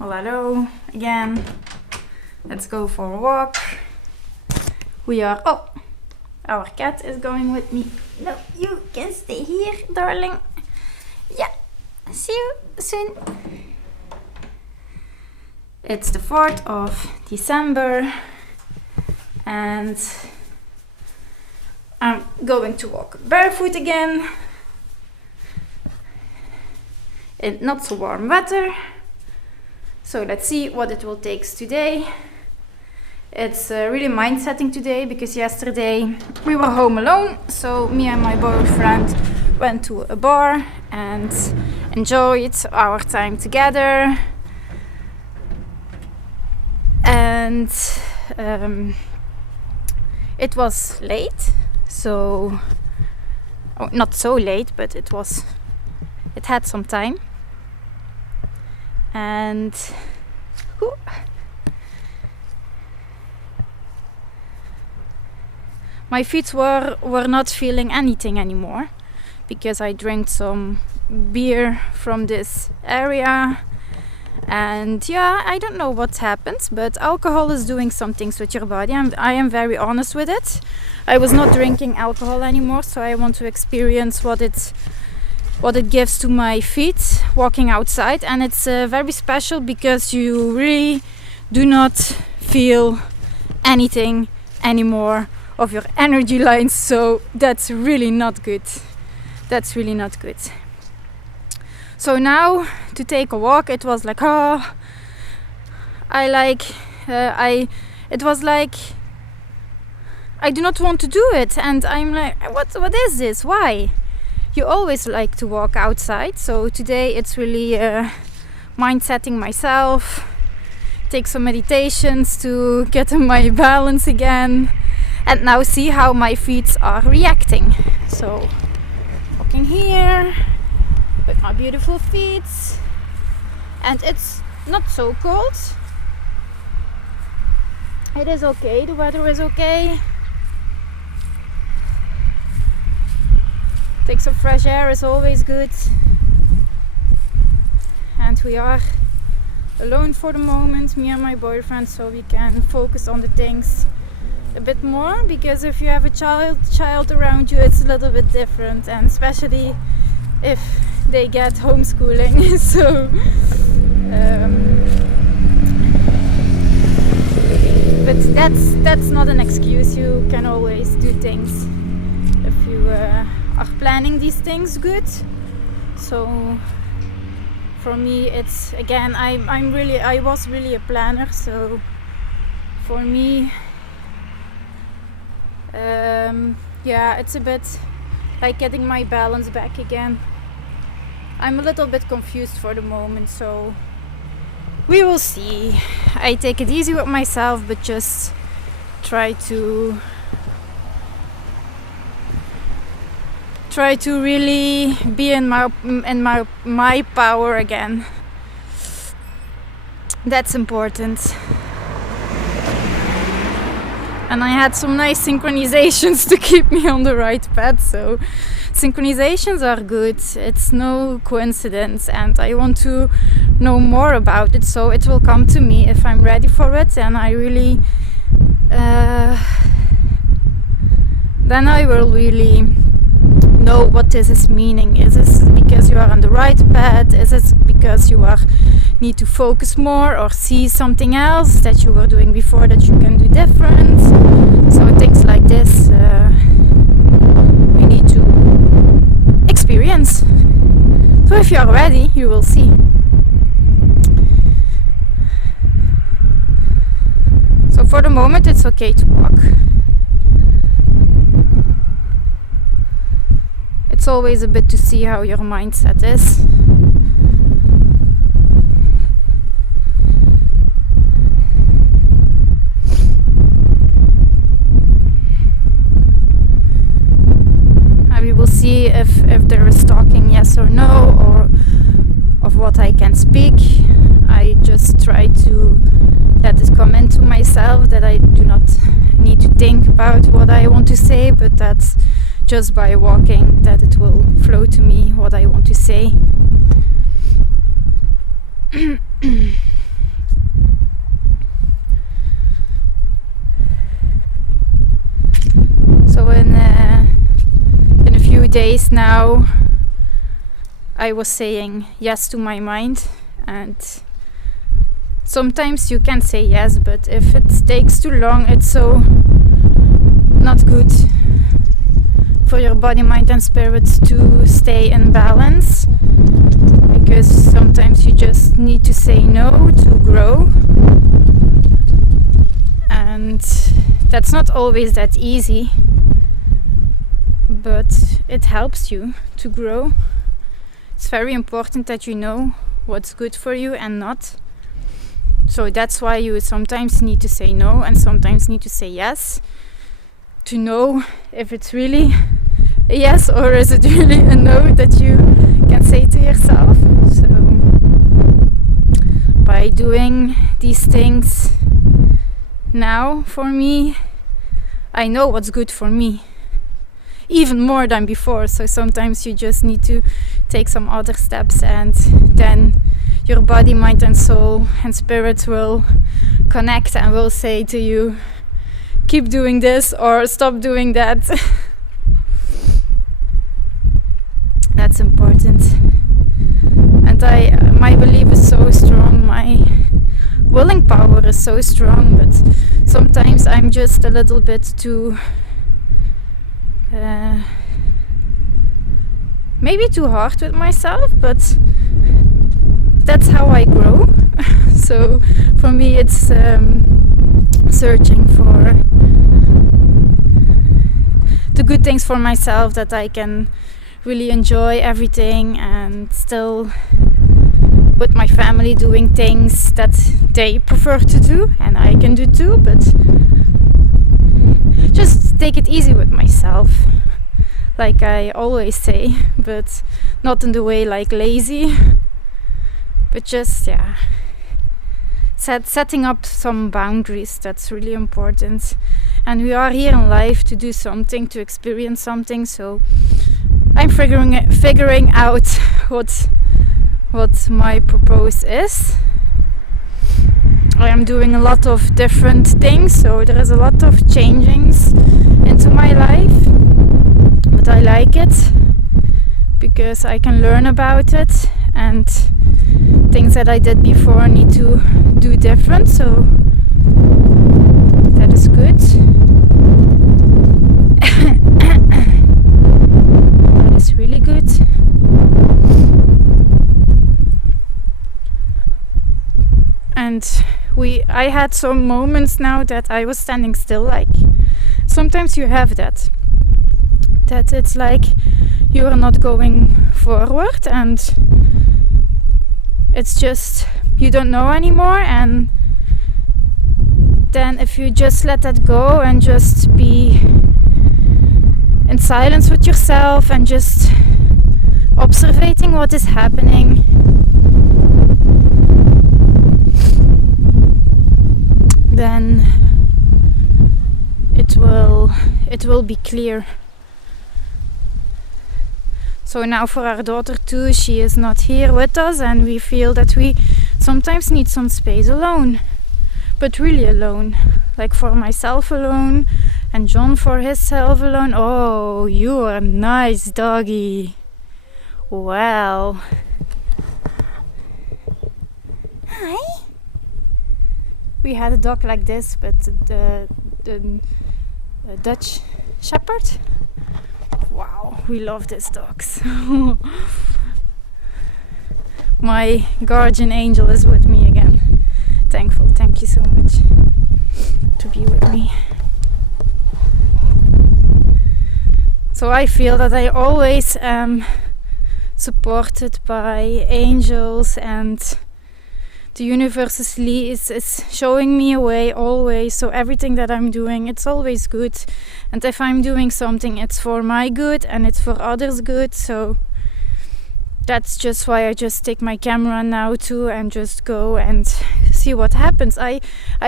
Well, hello again. Let's go for a walk. Our cat is going with me. No, you can stay here, darling. Yeah, see you soon. It's the 4th of December and I'm going to walk barefoot again in not so warm weather. So let's see what it will take today. It's really mind-setting today because yesterday we were home alone. So me and my boyfriend went to a bar and enjoyed our time together. And it was late, so not so late, but it had some time. And my feet were not feeling anything anymore because I drank some beer from this area. And yeah, I don't know what happens, but alcohol is doing some things with your body. I am very honest with it. I was not drinking alcohol anymore, so I want to experience what it gives to my feet walking outside. And it's very special because you really do not feel anything anymore of your energy lines, so that's really not good. So now to take a walk, it was like, it was like I do not want to do it, and I'm like, what is this? Why? You always like to walk outside, so today it's really mind setting myself, take some meditations to get in my balance again, and now see how my feet are reacting. So walking here with my beautiful feet, and it's not so cold. It is okay, the weather is okay. Take some fresh air is always good. And we are alone for the moment, me and my boyfriend, so we can focus on the things a bit more, because if you have a child around you, it's a little bit different, and especially if they get homeschooling. So but that's not an excuse. You can always do things if you are planning these things good. So for me, it's again, I was really a planner, so for me it's a bit like getting my balance back again. I'm a little bit confused for the moment, so we will see. I take it easy with myself, but just try to really be in my power again. That's important. And I had some nice synchronizations to keep me on the right path, so synchronizations are good. It's no coincidence, and I want to know more about it, so it will come to me if I'm ready for it. And I really then I will really know what this is meaning. Is this because you are on the right path? Is it because you need to focus more or see something else that you were doing before that you can do different? So things like this we need to experience. So if you are ready, you will see. So for the moment, it's okay to walk. It's always a bit to see how your mindset is. And we will see if there is talking, yes or no, or of what I can speak. I just try to let it come into myself, that I do not need to think about what I want to say, but that's just by walking that it will flow to me what I want to say. days now I was saying yes to my mind, and sometimes you can say yes, but if it takes too long, it's so not good for your body, mind and spirit to stay in balance, because sometimes you just need to say no to grow, and that's not always that easy, but it helps you to grow. It's very important that you know what's good for you and not. So that's why you sometimes need to say no and sometimes need to say yes, to know if it's really a yes or is it really a no that you can say to yourself. So by doing these things now, for me, I know what's good for me, even more than before. So sometimes you just need to take some other steps, and then your body, mind and soul and spirit will connect and will say to you, keep doing this or stop doing that. That's important. And my belief is so strong, my willing power is so strong, but sometimes I'm just a little bit too maybe too hard with myself, but that's how I grow. So for me it's searching for the good things for myself, that I can really enjoy everything and still with my family doing things that they prefer to do and I can do too, but just take it easy with myself, like I always say, but not in the way like lazy, but just setting up some boundaries. That's really important, and we are here in life to do something, to experience something. So I'm figuring out what my purpose is. I am doing a lot of different things, so there is a lot of changings into my life, but I like it because I can learn about it, and things that I did before need to do different, so that is good. That is really good. And I had some moments now that I was standing still, like sometimes you have that it's like you are not going forward and it's just you don't know anymore, and then if you just let that go and just be in silence with yourself and just observing what is happening, then it will be clear. So now for our daughter too, she is not here with us, and we feel that we sometimes need some space alone, but really alone, like for myself alone and John for himself alone. Oh, you are a nice doggy. Well, hi. We had a dog like this, but the Dutch Shepherd. Wow, we love these dogs. My guardian angel is with me again. Thankful, thank you so much to be with me. So I feel that I always am supported by angels, and the universe is showing me a way always. So everything that I'm doing, it's always good. And if I'm doing something, it's for my good and it's for others' good. So that's just why I just take my camera now too and just go and see what happens. I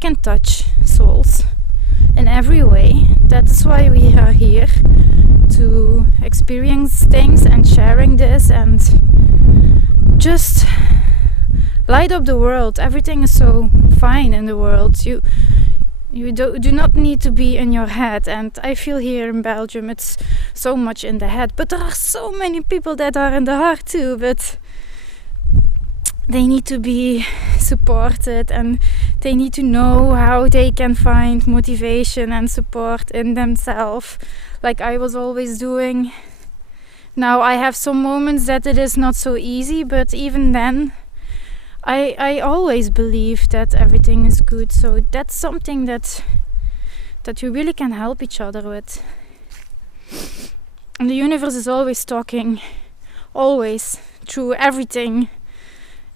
can touch souls in every way. That's why we are here, to experience things and sharing this and just light up the world. Everything is so fine in the world. You do not need to be in your head. And I feel here in Belgium it's so much in the head, but there are so many people that are in the heart too, but they need to be supported, and they need to know how they can find motivation and support in themselves, like I was always doing. Now I have some moments that it is not so easy, but even then I always believe that everything is good. So that's something that we really can help each other with. And the universe is always talking, always, through everything,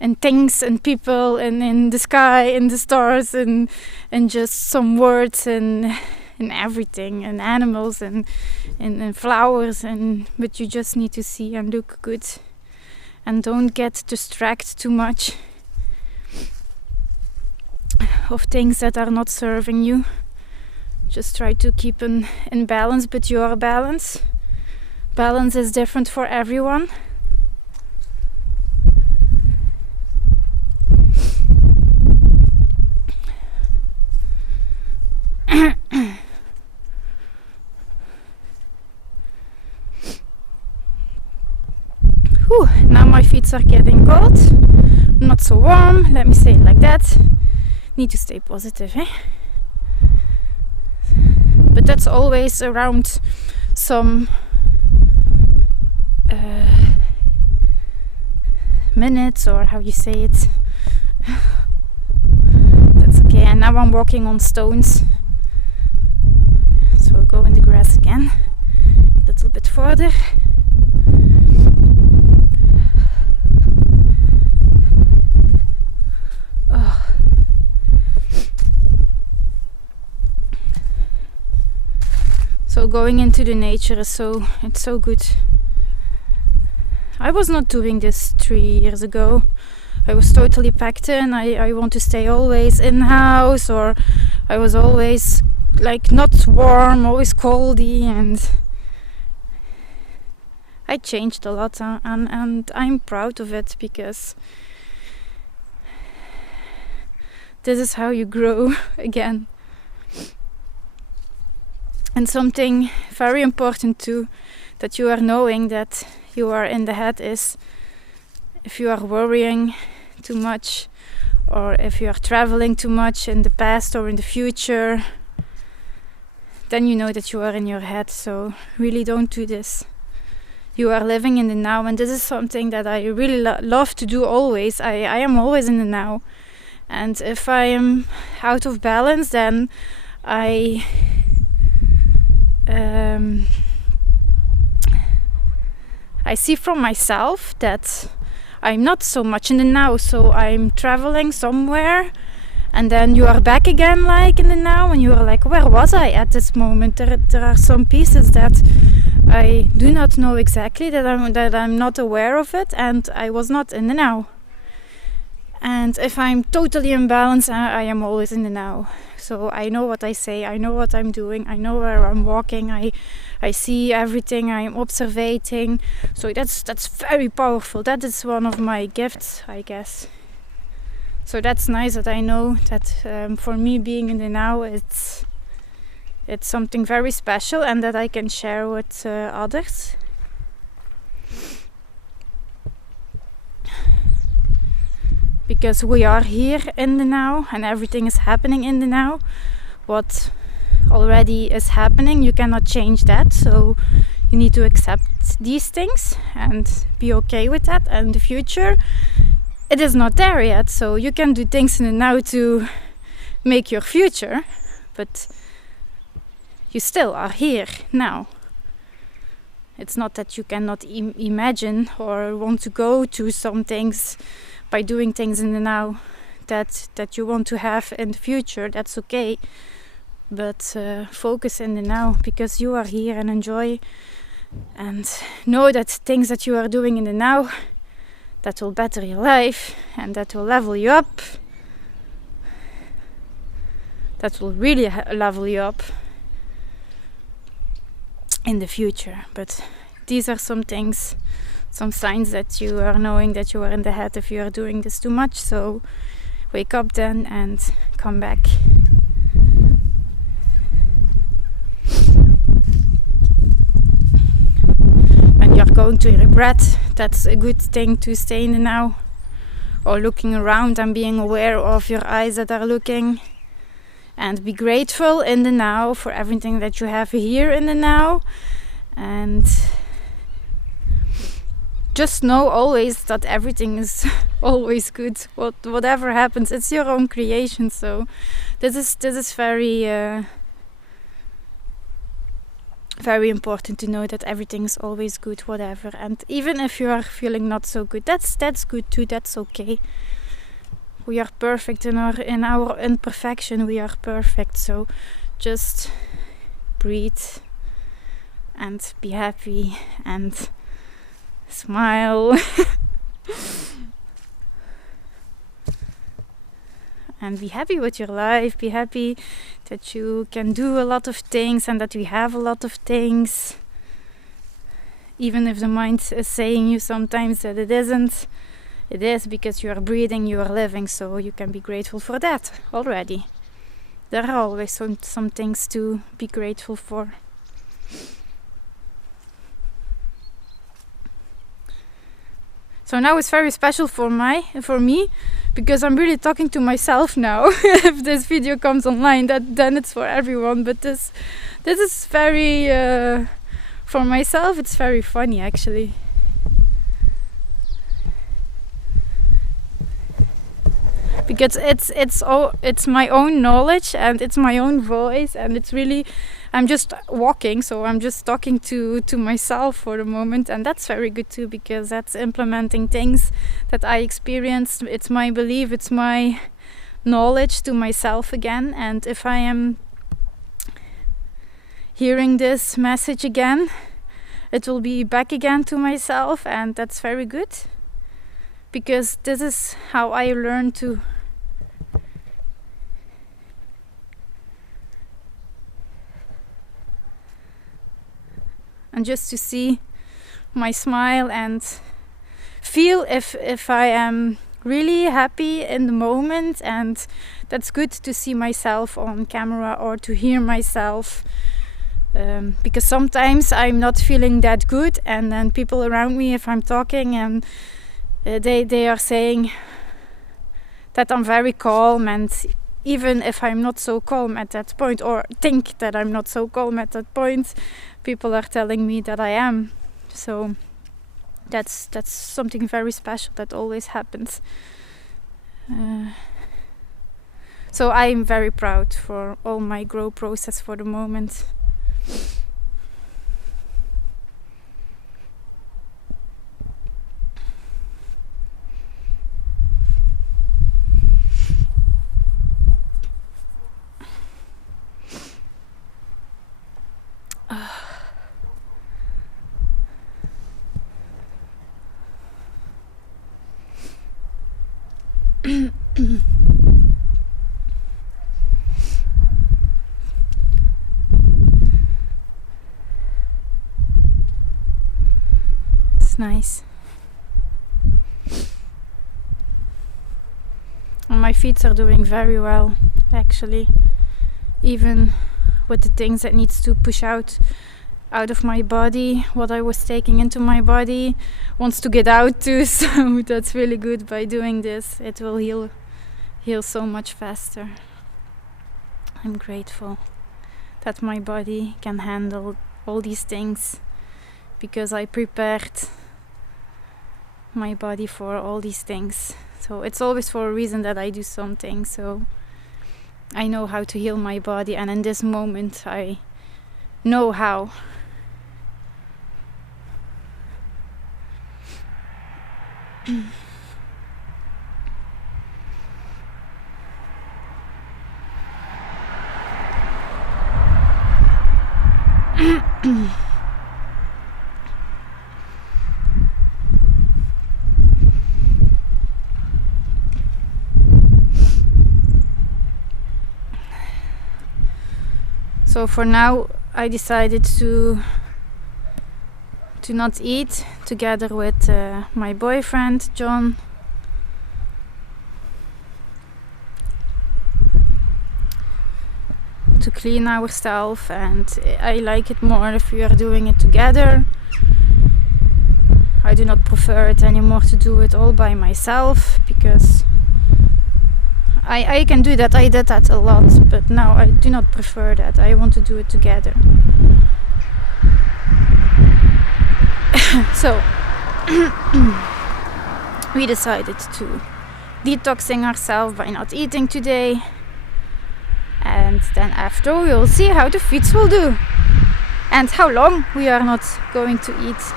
and things and people, and in the sky, in the stars, and just some words, and everything, and animals, and flowers, but you just need to see and look good, and don't get distracted too much of things that are not serving you. Just try to keep in balance, but your balance is different for everyone. Now my feet are getting cold, not so warm, let me say it like that. Need to stay positive, eh? But that's always around some minutes, or how you say it. That's okay. And now I'm walking on stones, so I'll go in the grass again a little bit further. So going into the nature is it's so good. I was not doing this 3 years ago. I was totally packed in. I want to stay always in house, or I was always like not warm, always coldy, and I changed a lot, and I'm proud of it, because this is how you grow again. And something very important too, that you are knowing that you are in the head, is if you are worrying too much, or if you are traveling too much in the past or in the future, then you know that you are in your head. So really don't do this. You are living in the now, and this is something that I really love to do always. I am always in the now, and if I am out of balance, then I see from myself that I'm not so much in the now. So I'm traveling somewhere, and then you are back again, like in the now, and you are like, where was I at this moment? There are some pieces that I do not know exactly, that I'm not aware of it, and I was not in the now. And if I'm totally in balance, I am always in the now. So I know what I say, I know what I'm doing, I know where I'm walking, I see everything, I'm observating. So that's very powerful. That is one of my gifts, I guess. So that's nice that I know that for me, being in the now, it's something very special, and that I can share with others. Because we are here in the now, and everything is happening in the now. What already is happening, you cannot change that. So you need to accept these things and be okay with that. And the future, it is not there yet. So you can do things in the now to make your future, but you still are here now. It's not that you cannot imagine or want to go to some things by doing things in the now that you want to have in the future. That's okay, but focus in the now, because you are here, and enjoy, and know that things that you are doing in the now, that will better your life, and that will level you up, that will really level you up in the future. But these are some things, some signs that you are knowing that you are in the head if you are doing this too much. So wake up then and come back going to regret, that's a good thing to stay in the now. Or looking around and being aware of your eyes that are looking. And be grateful in the now for everything that you have here in the now. And just know always that everything is always good. Whatever happens, it's your own creation. So this is very very important to know that everything is always good, whatever. And even if you are feeling not so good, that's good too. That's okay. We are perfect in our imperfection. We are perfect. So just breathe and be happy and smile. And be happy with your life. Be happy that you can do a lot of things and that we have a lot of things. Even if the mind is saying you sometimes that it isn't. It is, because you are breathing, you are living. So you can be grateful for that already. There are always some things to be grateful for. So now it's very special for me, because I'm really talking to myself now. If this video comes online, then it's for everyone. But this is very for myself. It's very funny actually. Because it's my own knowledge and it's my own voice, and it's really, I'm just walking, so I'm just talking to myself for the moment, and that's very good too, because that's implementing things that I experienced. It's my belief, it's my knowledge to myself again. And if I am hearing this message again, it will be back again to myself, and that's very good, because this is how I learn to and just to see my smile and feel if I am really happy in the moment. And that's good to see myself on camera or to hear myself, because sometimes I'm not feeling that good, and then people around me, if I'm talking and they are saying that I'm very calm, and even if I'm not so calm at that point, or think that I'm not so calm at that point, people are telling me that I am. So that's something very special that always happens. So I'm very proud for all my grow process for the moment. It's nice. And my feet are doing very well, actually, even with the things that needs to push out of my body. What I was taking into my body wants to get out too, so that's really good. By doing this, it will heal so much faster. I'm grateful that my body can handle all these things, because I prepared my body for all these things. So it's always for a reason that I do something. So I know how to heal my body, and in this moment I know how. So for now I decided to not eat together with my boyfriend John. To clean ourselves, and I like it more if we are doing it together. I do not prefer it anymore to do it all by myself, because I can do that. I did that a lot, but now I do not prefer that. I want to do it together. So we decided to detoxing ourselves by not eating today, and then after we will see how the feet will do and how long we are not going to eat,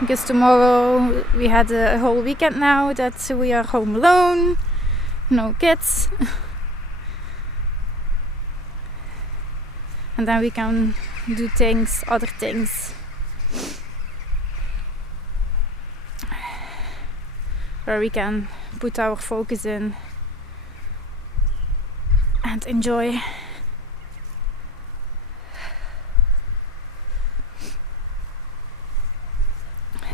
because tomorrow we had a whole weekend now that we are home alone, no kids. And then we can do other things, where we can put our focus in and enjoy.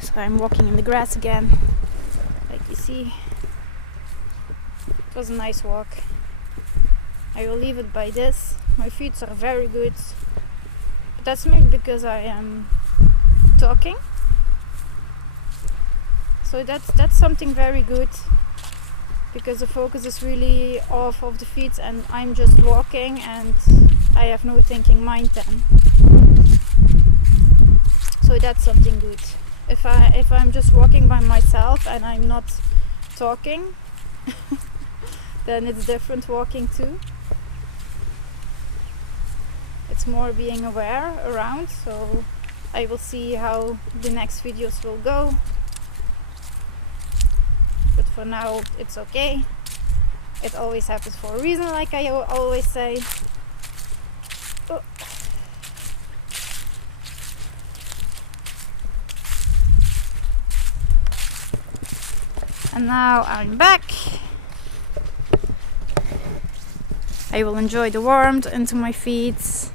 So I'm walking in the grass again, like you see. It was a nice walk. I will leave it by this. My feet are very good, but that's maybe because I am talking. So that's something very good, because the focus is really off of the feet and I'm just walking and I have no thinking mind then. So that's something good. If I'm just walking by myself and I'm not talking, then it's different walking too. It's more being aware around, so I will see how the next videos will go. But for now it's okay. It always happens for a reason, like I always say. Oh. And now I'm back. I will enjoy the warmth into my feet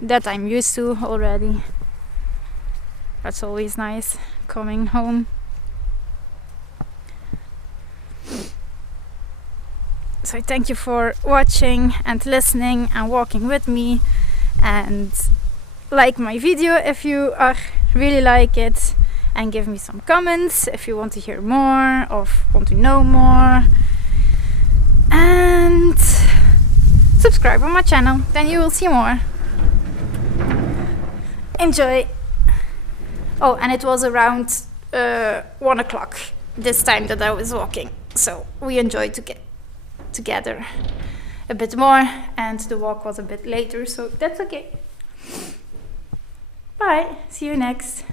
that I'm used to already. That's always nice, coming home. So thank you for watching and listening and walking with me, and like my video if you really like it, and give me some comments if you want to hear more or want to know more, and subscribe on my channel, then you will see more. Enjoy. Oh, and it was around 1 o'clock this time that I was walking, so we enjoyed to get together a bit more, and the walk was a bit later, so that's okay. Bye, see you next.